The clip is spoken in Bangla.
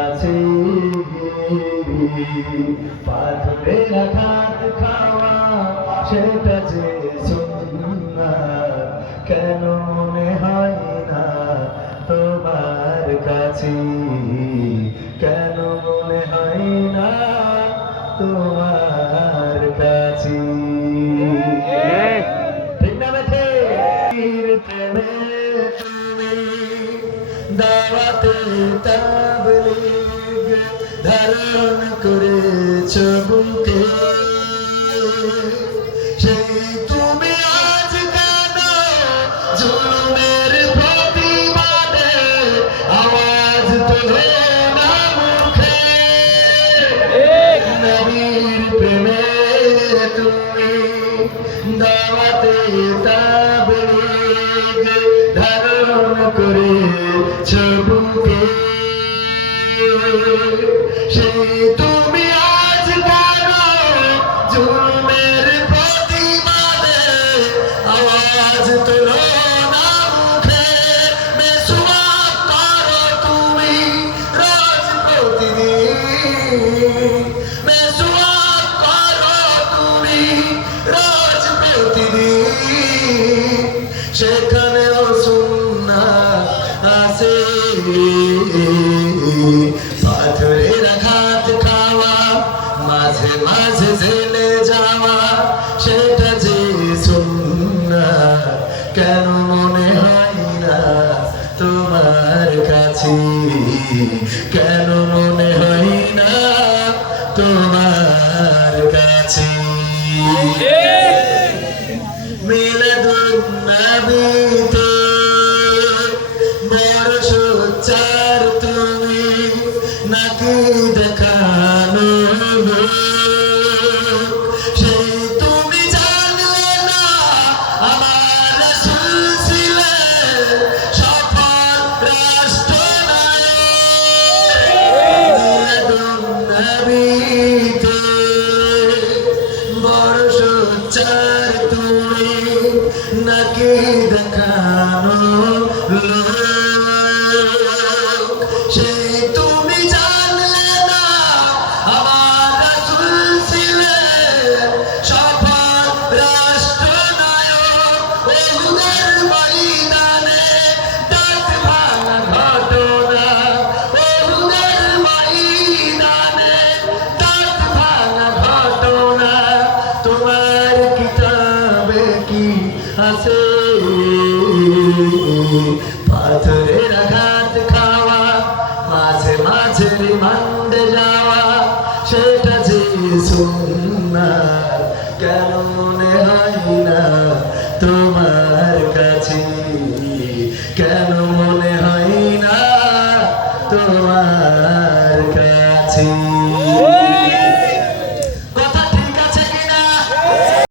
আছে পাথরের আঘাত খাওয়া সেটা যে সুন্নাত কেন মনে হয় না তোমার কাছে কেন মনে হয় না তোমার কাছে ঠিক না দাওয়াতে তাবলীগ ধারণ করেছ বুকে সেই তুমি আজ কেন জুলুমের প্রতিবাদে আওয়াজ তোলো না মুখে নবীর প্রেমে তুমি দাওয়াতে তাবলীগ ধারণ করে বুকে সেই তুমি আজ কেন জুলুমের প্রতিবাদে আওয়াজ তোলো না মুখে মেসওয়াক করো তুমি রোজ প্রতিদিন মেসওয়াক করো তুমি রোজ প্রতিদিন সেখানেও সুন্নাত আছে পাথরের আঘাত খাওয়া মাঝে মাঝে জেলে যাওয়া সেটা যে সুন্নাত কেন মনে হয় না তোমার কাছে কেন মনে হয় না তোমার কাছে মিলাদুন নবীতে বড় সোচ্চার তুমি নাকি দেখানো সেই তুমি জানলে না আমার রাসূল ছিলেন সফল রাষ্ট্রনায়ক মিলাদুন নবীতে বড় সোচ্চার তুমি নাকি দেখানো সেই তুমি জানলে না আমার রাসূল ছিলেন সফল রাষ্ট্রনায়ক উহুদের ময়দানে দাঁত ভাঙা ঘটনা উহুদের ময়দানে দাঁত ভাঙা ঘটনা তোমার কিতাবে কি আছে পাথরের আঘাত খাওয়া মাঝে মাঝে রিমান্ডে যাওয়া সেটা যে সুন্নাত কেন মনে হয় না তোমার কাছে কেন মনে হয় না তোমার কাছে